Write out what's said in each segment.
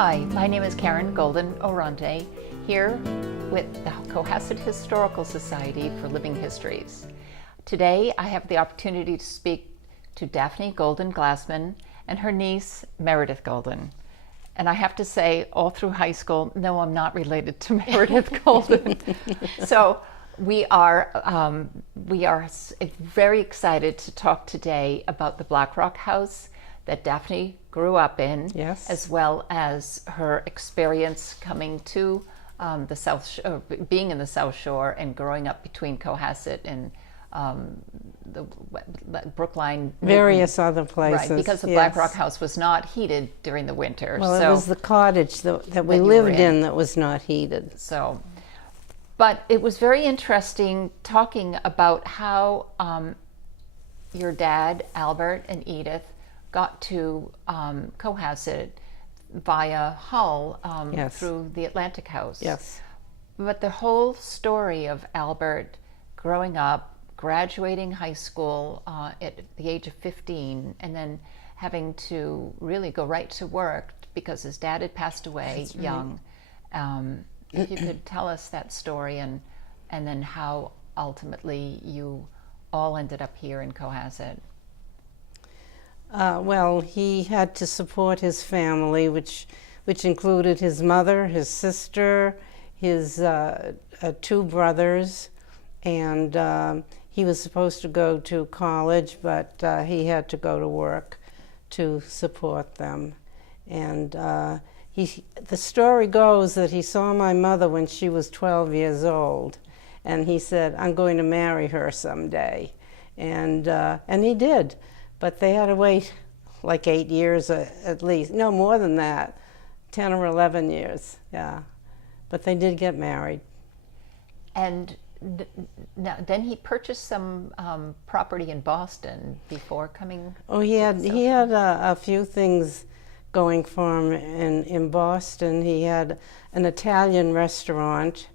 Hi, my name is Karen Golden Oronte, here with the Cohasset Historical Society for Living Histories. Today I have the opportunity to speak to Daphne Golden Glassman and her niece Meredith Golden. And I have to say, all through high school, no, I'm not related to Meredith Golden. So we are very excited to talk today about the Black Rock House that Daphne grew up in, yes, as well as her experience coming to the South, being in the South Shore and growing up between Cohasset and the Brookline, various other places. Right, because the Black Rock House was not heated during the winter. Well, so it was the cottage that we lived in that was not heated. So, but it was very interesting talking about how your dad, Albert, and Edith got to Cohasset via Hull through the Atlantic House. Yes. But the whole story of Albert growing up, graduating high school at the age of 15, and then having to really go right to work because his dad had passed away young. If you could tell us that story and then how ultimately you all ended up here in Cohasset. Well, he had to support his family, which included his mother, his sister, his two brothers, and he was supposed to go to college, but he had to go to work to support them. And the story goes that he saw my mother when she was 12 years old, and he said, "I'm going to marry her someday," and he did. But they had to wait like 8 years at least. No, more than that, 10 or 11 years, yeah. But they did get married. And then he purchased some property in Boston before coming. Oh, he had a few things going for him in Boston. He had an Italian restaurant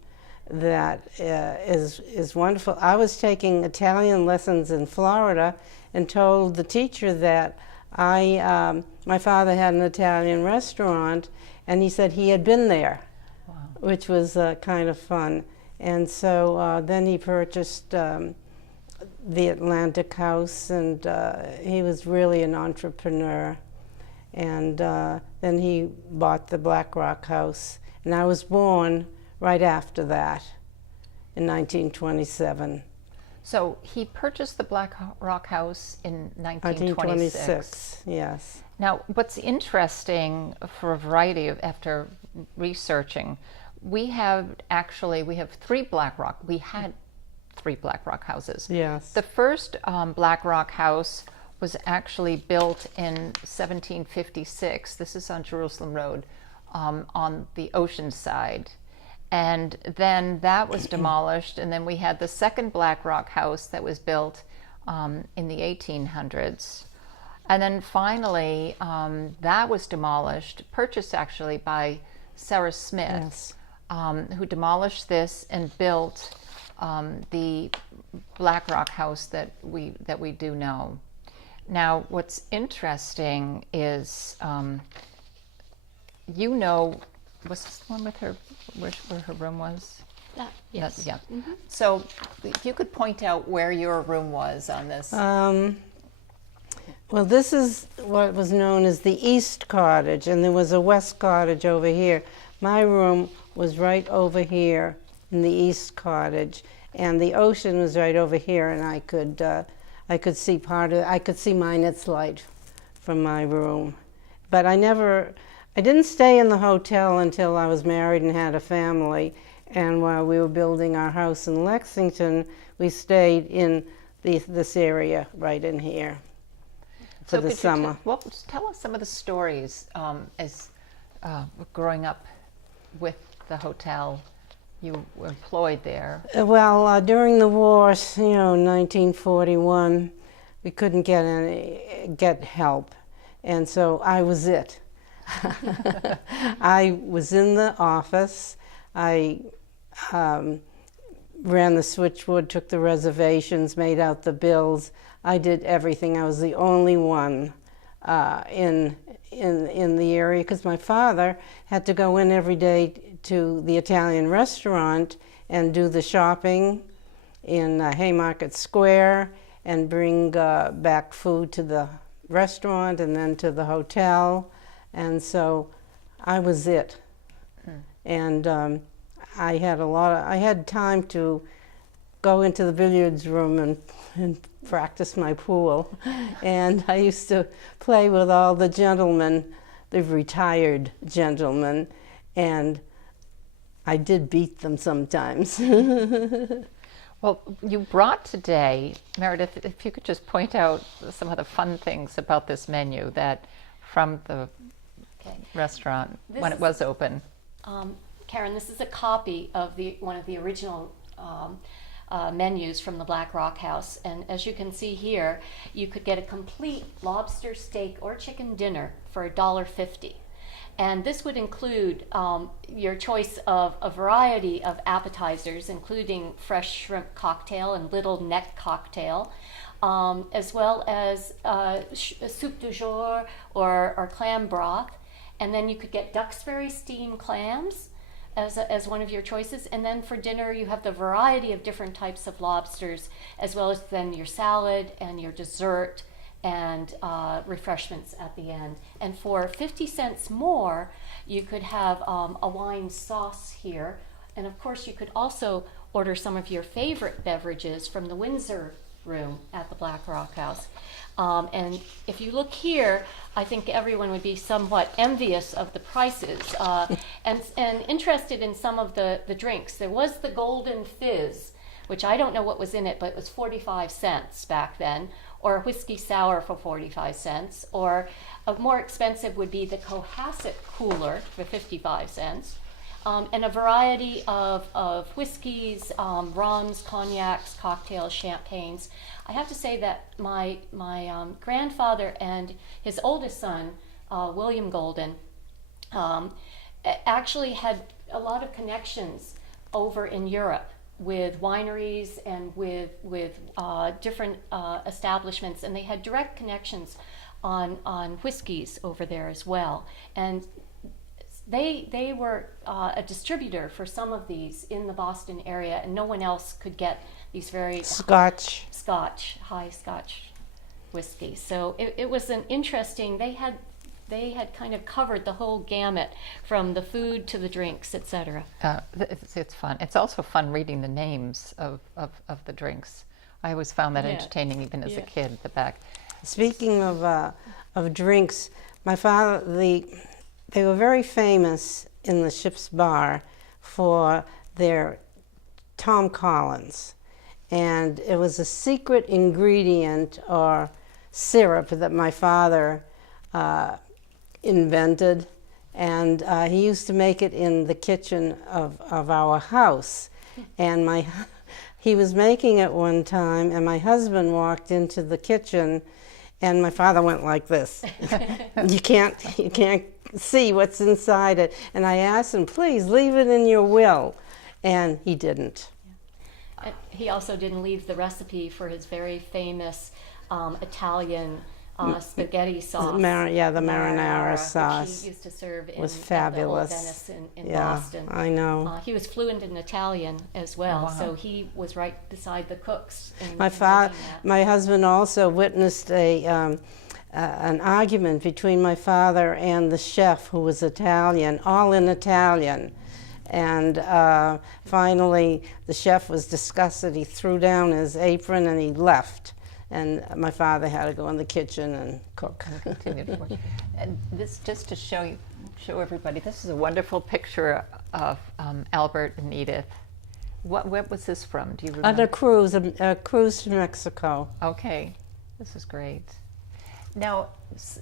that is wonderful. I was taking Italian lessons in Florida and told the teacher that my father had an Italian restaurant, and he said he had been there. Wow. Which was kind of fun. And so then he purchased the Atlantic House, and he was really an entrepreneur. And then he bought the Black Rock House, and I was born right after that in 1927. So he purchased the Black Rock House in 1926. Yes. Now, what's interesting for a variety of, after researching, we had three Black Rock houses. Yes. The first Black Rock house was actually built in 1756. This is on Jerusalem Road, on the ocean side. And then that was demolished, and then we had the second Black Rock house that was built in the 1800s. And then finally, that was demolished, purchased actually by Sarah Smith, who demolished this and built the Black Rock house that we do know. Now, what's interesting is, was this the one with her, where her room was? Yes. Yeah. Mm-hmm. So if you could point out where your room was on this. Well, this is what was known as the East Cottage, and there was a West Cottage over here. My room was right over here in the East Cottage, and the ocean was right over here, and I could see I could see Minet's Light from my room. But I didn't stay in the hotel until I was married and had a family, and while we were building our house in Lexington, we stayed in this area right in here for the summer. Tell us some of the stories as growing up with the hotel. You were employed there. Well, during the war, 1941, we couldn't get help, and so I was it. I was in the office. I ran the switchboard, took the reservations, made out the bills. I did everything. I was the only one in in the area because my father had to go in every day to the Italian restaurant and do the shopping in Haymarket Square and bring back food to the restaurant and then to the hotel. And so I was it. And I had time to go into the billiards room and practice my pool. And I used to play with all the gentlemen, the retired gentlemen, and I did beat them sometimes. Well, you brought today, Meredith, if you could just point out some of the fun things about this menu that from the restaurant when it was open. Karen, this is a copy of one of the original menus from the Black Rock House, and as you can see here, you could get a complete lobster, steak, or chicken dinner for $1.50. And this would include your choice of a variety of appetizers, including fresh shrimp cocktail and little neck cocktail, as well as soup du jour or clam broth. And then you could get Duxbury steamed clams as one of your choices. And then for dinner, you have the variety of different types of lobsters, as well as then your salad and your dessert and refreshments at the end. And for 50 cents more, you could have a wine sauce here. And of course, you could also order some of your favorite beverages from the Windsor room at the Black Rock House. And if you look here, I think everyone would be somewhat envious of the prices and interested in some of the drinks. There was the Golden Fizz, which I don't know what was in it, but it was 45 cents back then, or a whiskey sour for 45 cents, or a more expensive would be the Cohasset cooler for 55 cents. And a variety of whiskeys, rums, cognacs, cocktails, champagnes. I have to say that my grandfather and his oldest son, William Golden, actually had a lot of connections over in Europe with wineries and with different establishments, and they had direct connections on whiskeys over there as well. And they were a distributor for some of these in the Boston area, and no one else could get these very high Scotch whiskey. So it was an interesting. They had kind of covered the whole gamut from the food to the drinks, etc. It's fun. It's also fun reading the names of the drinks. I always found that entertaining, even as a kid. At the back. Speaking of drinks, my father they were very famous in the ship's bar for their Tom Collins. And it was a secret ingredient or syrup that my father invented. And he used to make it in the kitchen of our house. And he was making it one time, and my husband walked into the kitchen, and my father went like this. You can't see what's inside it. And I asked him, please leave it in your will. And he didn't. Yeah. He also didn't leave the recipe for his very famous Italian spaghetti sauce. The marinara sauce. Which he used to serve in was fabulous. At the Old Venice in Boston. I know. He was fluent in Italian as well, wow. So he was right beside the cooks. My husband also witnessed an argument between my father and the chef, who was Italian, all in Italian. And finally, the chef was disgusted. He threw down his apron and he left. And my father had to go in the kitchen and cook. And this, just to show everybody, this is a wonderful picture of Albert and Edith. What was this from? Do you remember? On a cruise to Mexico. Okay, this is great. Now,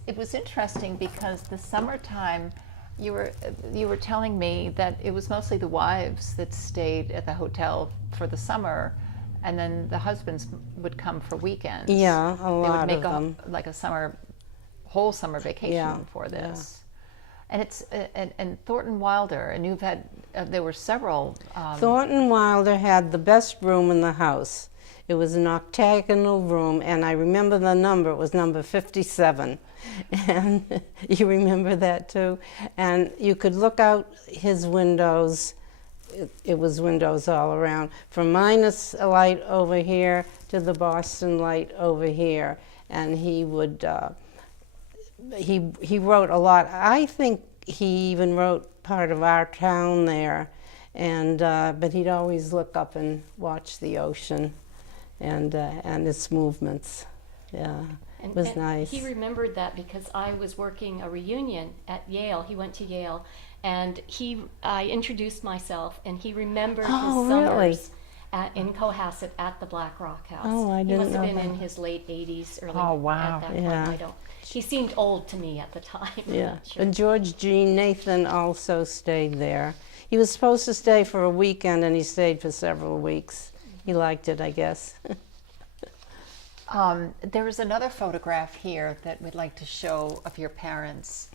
it was interesting because the summertime, you were telling me that it was mostly the wives that stayed at the hotel for the summer, and then the husbands would come for weekends. Yeah, a lot they would make of them. like a whole summer vacation for this. Yeah. And it's and Thornton Wilder, and you've had there were several. Thornton Wilder had the best room in the house. It was an octagonal room, and I remember the number. It was number 57. And you remember that too? And you could look out his windows. It was windows all around, from Minus light over here to the Boston light over here. And he would, he wrote a lot. I think he even wrote part of our town there. And but he'd always look up and watch the ocean and its movements. Yeah, it was nice. He remembered that because I was working a reunion at Yale. He went to Yale, and I introduced myself, and he remembered his summers in Cohasset at the Black Rock House. Oh, I didn't know He must have been that. in his late 80s, early. Oh, wow. At that point, Yeah. I don't. He seemed old to me at the time. I'm Yeah, not sure. and George Jean Nathan also stayed there. He was supposed to stay for a weekend, and he stayed for several weeks. He liked it, I guess. There is another photograph here that we'd like to show of your parents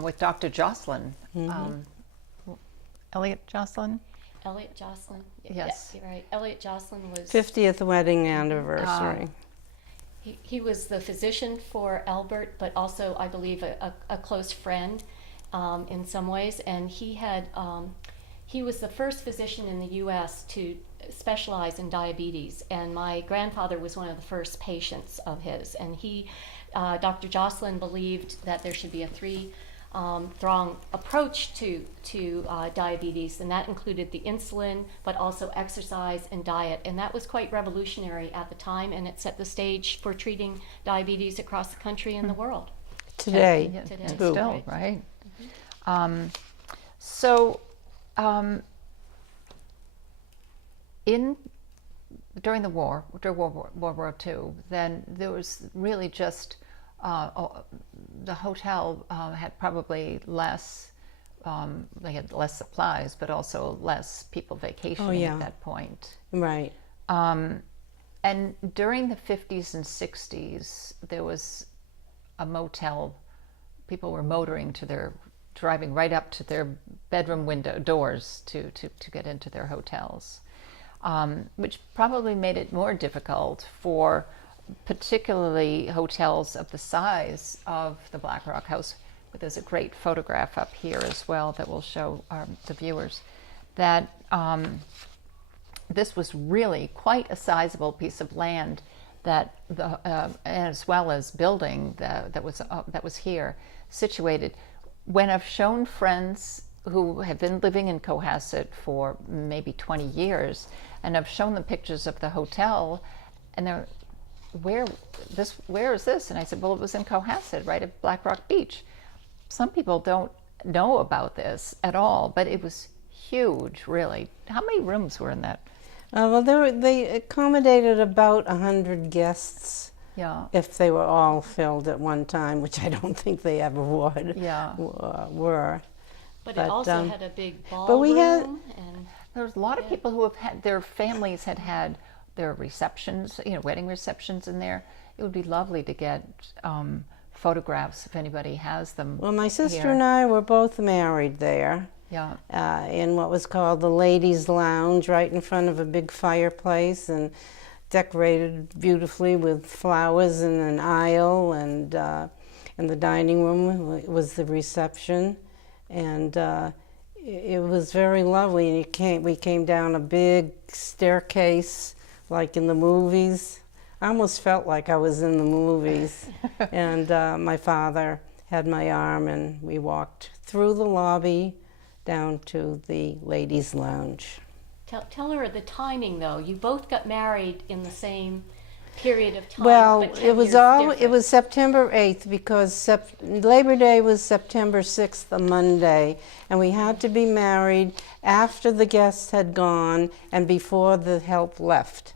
with Dr. Jocelyn. Elliot Jocelyn? Elliot Jocelyn. Yes. Yeah, you're right. Elliot Jocelyn was 50th wedding anniversary. he was the physician for Albert, but also I believe a close friend in some ways. And he was the first physician in the U.S. to specialize in diabetes, and my grandfather was one of the first patients of his. And Dr. Jocelyn believed that there should be a three-pronged approach to diabetes, and that included the insulin, but also exercise and diet. And that was quite revolutionary at the time, and it set the stage for treating diabetes across the country and the world. Today, Yeah, Today. too. still, right? During the war, during World War II, then there was really just the hotel had probably less. They had less supplies, but also less people vacationing yeah. at that point. Right. And during the 50s and 60s, there was a motel. People were driving right up to their bedroom window doors to get into their hotels, which probably made it more difficult for particularly hotels of the size of the Black Rock House. But there's a great photograph up here as well that will show the viewers that this was really quite a sizable piece of land that as well as building that was here situated. When I've shown friends who have been living in Cohasset for maybe 20 years, and I've shown them pictures of the hotel, and they're, where is this? And I said, well, it was in Cohasset, right at Black Rock Beach. Some people don't know about this at all, but it was huge, really. How many rooms were in that? Well, they accommodated about 100 guests. Yeah. If they were all filled at one time, which I don't think they ever would. Yeah. Were. But it also had a big ballroom. But we had. And There was a lot of people who have had, their families had their receptions, wedding receptions in there. It would be lovely to get photographs if anybody has them. Well, my sister here. and I were both married there. Yeah. In what was called the Ladies' Lounge, right in front of a big fireplace, and decorated beautifully with flowers in an aisle, and in the dining room was the reception, and it was very lovely. And we came down a big staircase, like in the movies. I almost felt like I was in the movies. And my father had my arm, and we walked through the lobby down to the ladies' lounge. tell her the timing, though. You both got married in the same period of time. Well, but 10 it was years it was September 8th because Labor Day was September 6th, a Monday, and we had to be married after the guests had gone and before the help left.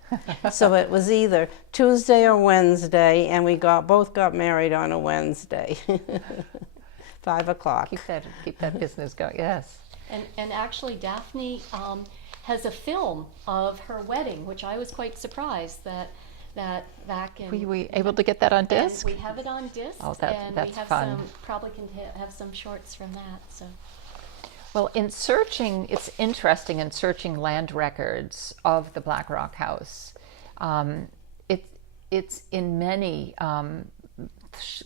So it was either Tuesday or Wednesday, and we both got married on a Wednesday. 5 o'clock. Keep that business going. Yes. And actually, Daphne has a film of her wedding, which I was quite surprised that back in. Were we able to get that on and disc? we have it on disc. Oh, and that's we have fun. probably can have some shorts from that. So. Well, it's interesting in searching land records of the Black Rock House. It, it's in many,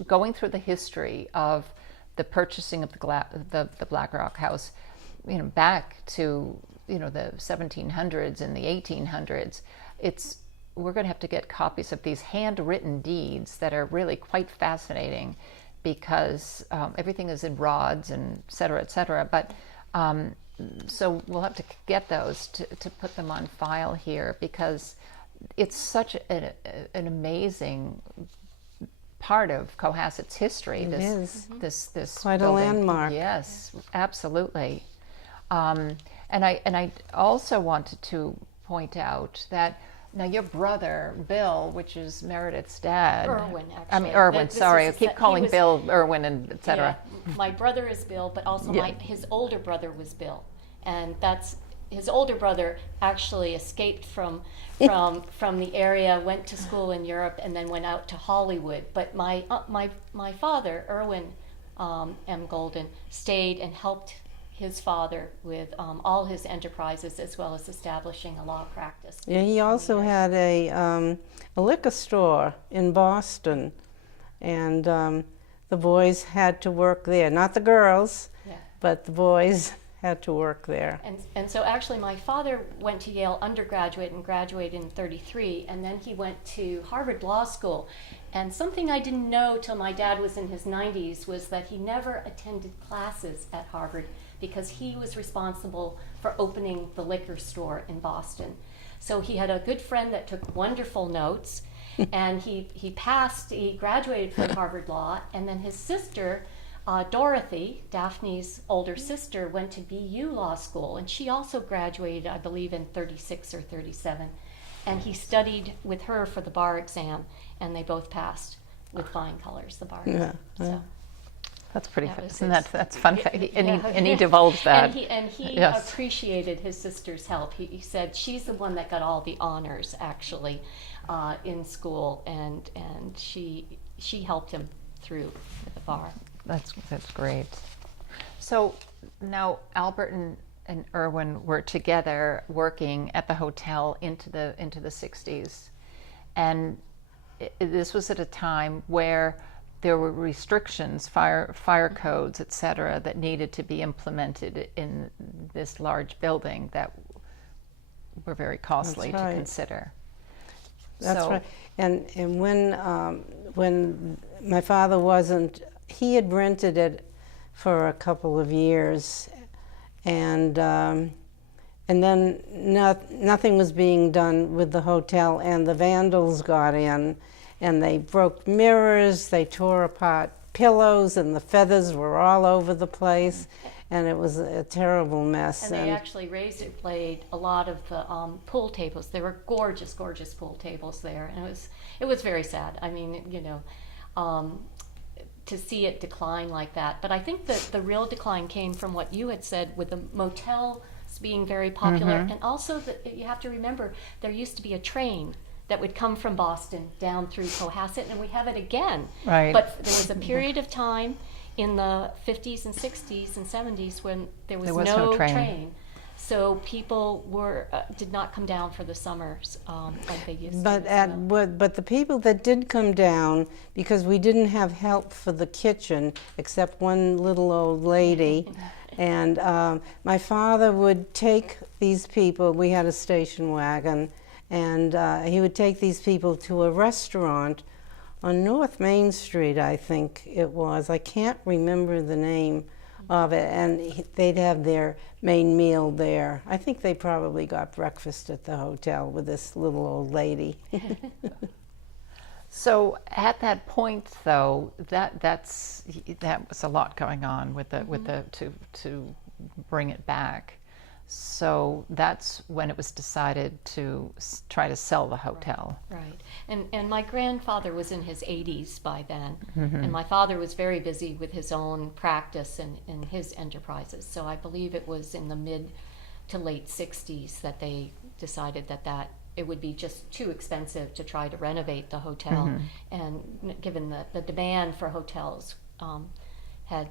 going through the history of the purchasing of the Black Rock House, back to, the 1700s and the 1800s. We're going to have to get copies of these handwritten deeds that are really quite fascinating, because everything is in rods and et cetera, et cetera. But so we'll have to get those to put them on file here, because it's such an amazing part of Cohasset's history. This quite building. a landmark. Yes, absolutely. And I also wanted to point out that now your brother Bill, which is Meredith's dad, Irwin, actually. I mean Irwin. Sorry, I keep calling was, Bill Irwin and etc. Yeah, my brother is Bill, but also his older brother was Bill, and that's his older brother actually escaped from the area, went to school in Europe, and then went out to Hollywood. But my father, Irwin M. Golden, stayed and helped his father with all his enterprises, as well as establishing a law practice. Yeah, he also had a liquor store in Boston, and the boys had to work there. Not the girls, but the boys had to work there. And so actually my father went to Yale undergraduate and graduated in 1933, and then he went to Harvard Law School. And something I didn't know till my dad was in his 90s was that he never attended classes at Harvard, because he was responsible for opening the liquor store in Boston. So he had a good friend that took wonderful notes, and he graduated from Harvard Law, and then his sister, Dorothy, Daphne's older sister, went to BU Law School, and she also graduated, I believe, in 1936 or 1937. And he studied with her for the bar exam, and they both passed with flying colors, the bar exam. So. That's pretty fun. That's fun. And he divulged that. And he appreciated his sister's help. He said she's the one that got all the honors, actually, in school, and she helped him through at the bar. That's great. So now Albert and Irwin were together working at the hotel into the 60s, and this was at a time where there were restrictions, fire codes, etc., that needed to be implemented in this large building that were very costly to consider. That's right. And when my father wasn't, he had rented it for a couple of years, and then nothing was being done with the hotel, and the vandals got in. And they broke mirrors, they tore apart pillows, and the feathers were all over the place, and it was a terrible mess. And they actually razor blade a lot of the pool tables. They were gorgeous, gorgeous pool tables there, and it was very sad. I mean, to see it decline like that. But I think that the real decline came from what you had said, with the motels being very popular, and also that you have to remember there used to be a train that would come from Boston down through Cohasset, and we have it again. Right. But there was a period of time in the 50s and 60s and 70s when there was no train. So people did not come down for the summers like they used to. But the people that did come down, because we didn't have help for the kitchen except one little old lady, and my father would take these people. We had a station wagon. And he would take these people to a restaurant on North Main Street, I think it was. I can't remember the name of it. And they'd have their main meal there. I think they probably got breakfast at the hotel with this little old lady. So at that point, though, that was a lot going on with the to bring it back. So that's when it was decided to try to sell the hotel. Right. And my grandfather was in his 80s by then, and my father was very busy with his own practice and his enterprises. So I believe it was in the mid to late 60s that they decided that it would be just too expensive to try to renovate the hotel, and given the demand for hotels had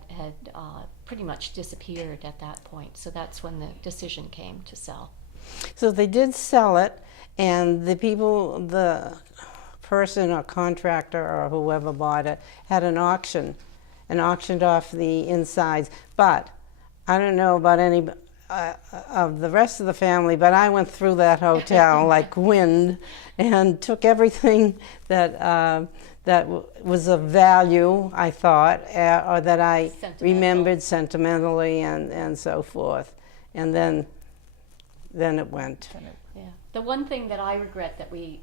pretty much disappeared at that point. So that's when the decision came to sell. So they did sell it, and the person or contractor or whoever bought it had an auction and auctioned off the insides. But I don't know about any of the rest of the family, but I went through that hotel like wind and took everything that was of value, I thought, or that I remembered sentimentally and so forth. And then it went. Yeah. The one thing that I regret that we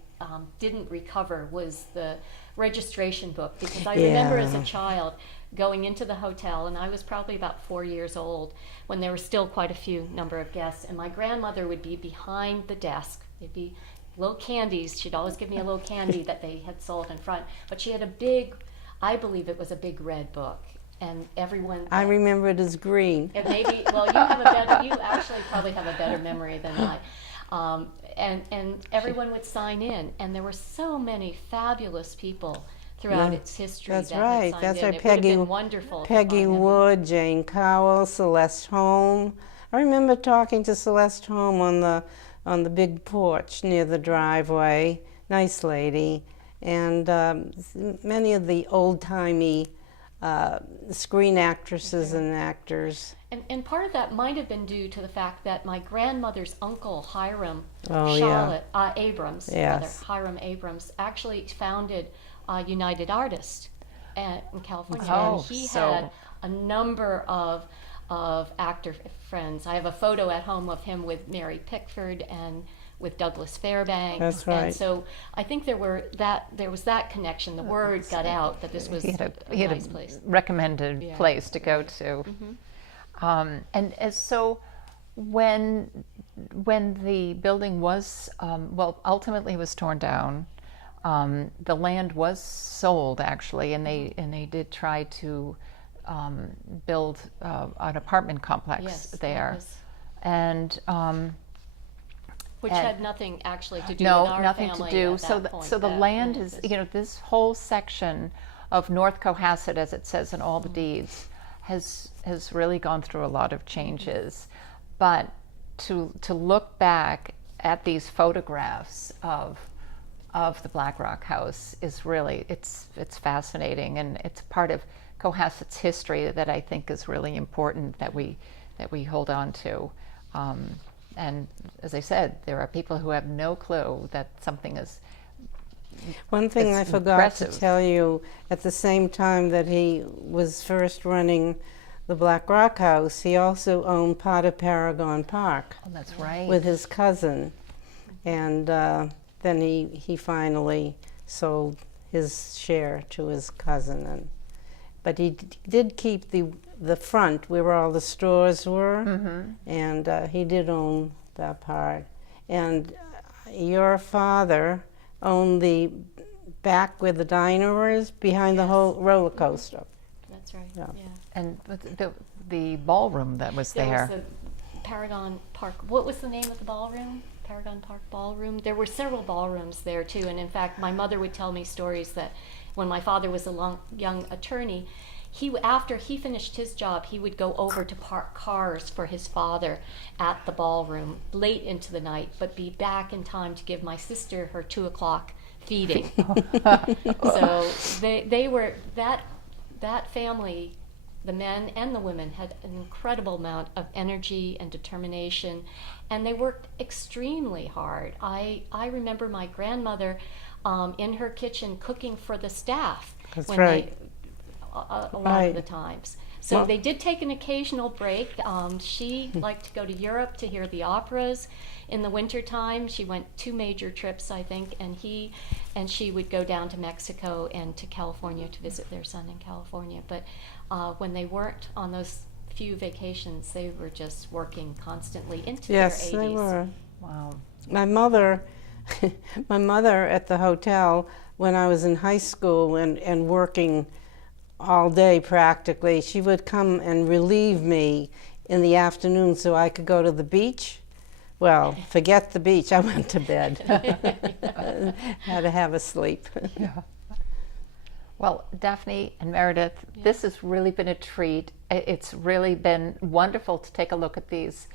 didn't recover was the registration book, because I remember as a child going into the hotel, and I was probably about 4 years old when there were still quite a few number of guests, and my grandmother would be behind the desk. There'd be little candies. She'd always give me a little candy that they had sold in front, but she had a big, I believe it was a big red book, and everyone. I remember it as green. And maybe, well, you actually probably have a better memory than I. And everyone would sign in, and there were so many fabulous people throughout its history. That's that right. Had That's signed in. right. It would have been wonderful. Peggy Wood, Jane Cowell, Celeste Holm. I remember talking to Celeste Holm on the big porch near the driveway. Nice lady, and many of the old-timey screen actresses and actors. And part of that might have been due to the fact that my grandmother's uncle, Hiram Abrams, Hiram Abrams, actually founded United Artists in California. And he had a number of actor friends. I have a photo at home of him with Mary Pickford and with Douglas Fairbanks. That's right. And so I think there was that connection. The word got out that this was a nice place. Recommended place to go to. So when the building was, ultimately was torn down, the land was sold actually, and they did try to build an apartment complex there. And which had nothing actually to do with our nothing family to do. at that point. So the land is, this whole section of North Cohasset, as it says in all the deeds, has really gone through a lot of changes. But to look back at these photographs of the Black Rock House is really, it's fascinating, and it's part of Cohasset's history that I think is really important that we hold on to. And as I said, there are people who have no clue that something is. One thing I forgot to tell you, at the same time that he was first running the Black Rock House, he also owned part of Paragon Park. Oh, that's right. With his cousin. And then he finally sold his share to his cousin. But he did keep the front where all the stores were, and he did own that part. And your father owned the back where the diner is, behind the whole roller coaster. That's right. Yeah. And the ballroom that was there. Was the Paragon Park. What was the name of the ballroom? Paragon Park Ballroom. There were several ballrooms there too, and in fact, my mother would tell me stories that when my father was a young attorney, after he finished his job, he would go over to park cars for his father at the ballroom late into the night, but be back in time to give my sister her 2 o'clock feeding. So they were that family. The men and the women had an incredible amount of energy and determination, and they worked extremely hard. I remember my grandmother in her kitchen cooking for the staff. That's right. A lot of the times. So they did take an occasional break. She liked to go to Europe to hear the operas in the wintertime. She went 2 major trips, I think, and she would go down to Mexico and to California to visit their son in California. But when they weren't on those few vacations, they were just working constantly into their 80s. Yes, they were. Wow. My mother at the hotel, when I was in high school and working all day practically, she would come and relieve me in the afternoon so I could go to the beach. Well, forget the beach, I went to bed. Had to have a sleep. Yeah. Well, Daphne and Meredith, this has really been a treat. It's really been wonderful to take a look at these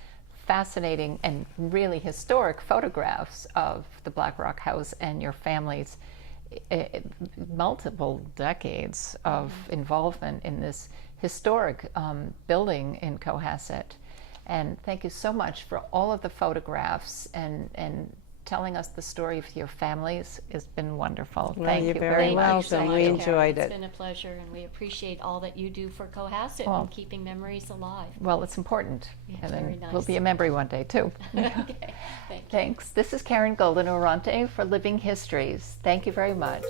fascinating and really historic photographs of the Black Rock House and your family's multiple decades of involvement in this historic building in Cohasset. And thank you so much for all of the photographs and telling us the story of your families. It's been wonderful. Well, Thank you're you very very much. welcome. so We much, Karen. enjoyed It's it. been a pleasure, and we appreciate all that you do for Cohasset Well, and keeping memories alive. Well, it's important. Yeah, and very then nice. we'll be a memory one day, too. Okay, thank you. Thanks. This is Karen Golden Oronte for Living Histories. Thank you very much.